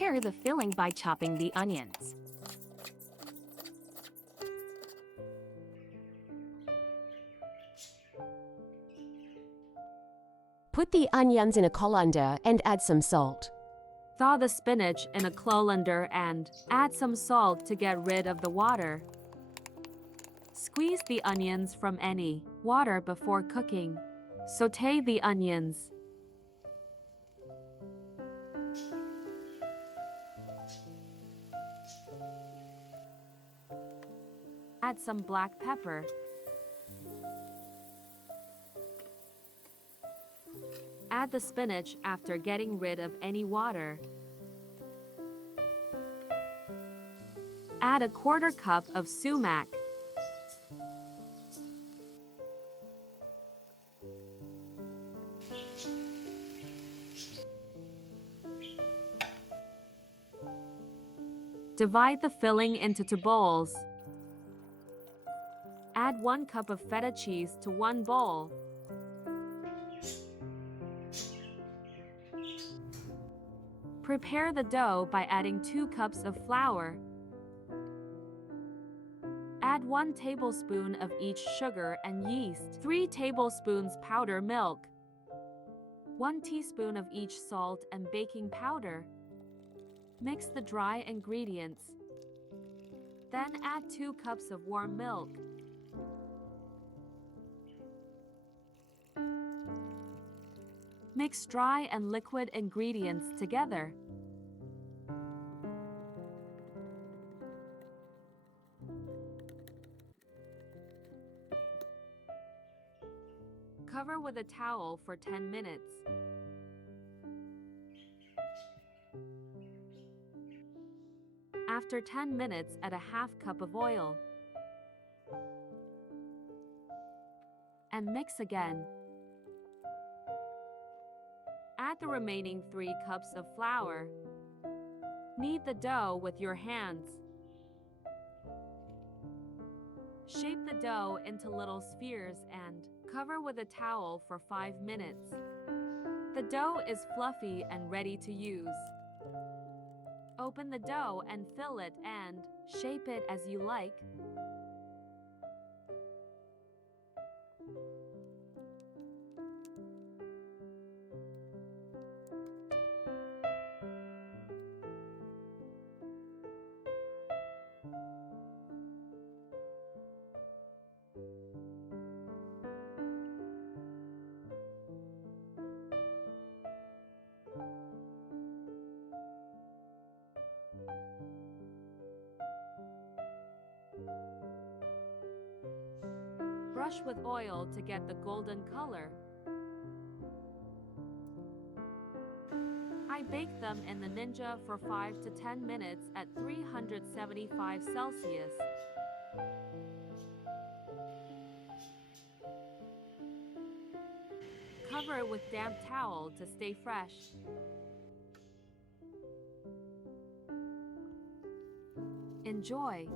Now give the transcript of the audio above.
Prepare the filling by chopping the onions. Put the onions in a colander and add some salt. Thaw the spinach in a colander and add some salt to get rid of the water. Squeeze the onions from any water before cooking. Sauté the onions. Add some black pepper. Add the spinach after getting rid of any water. Add a 1/4 cup of sumac. Divide the filling into 2 bowls. Add 1 cup of feta cheese to 1 bowl. Prepare the dough by adding 2 cups of flour. Add 1 tablespoon of each sugar and yeast, 3 tablespoons powdered milk, 1 teaspoon of each salt and baking powder. Mix the dry ingredients. Then add 2 cups of warm milk. Mix dry and liquid ingredients together. Cover with a towel for 10 minutes. After 10 minutes, add a 1/2 cup of oil. And mix again. Add the remaining 3 cups of flour. Knead the dough with your hands. Shape the dough into little spheres and cover with a towel for 5 minutes. The dough is fluffy and ready to use. Open the dough and fill it and shape it as you like. Brush with oil to get the golden color. I bake them in the Ninja for 5 to 10 minutes at 375 Celsius. Cover it with damp towel to stay fresh. Enjoy!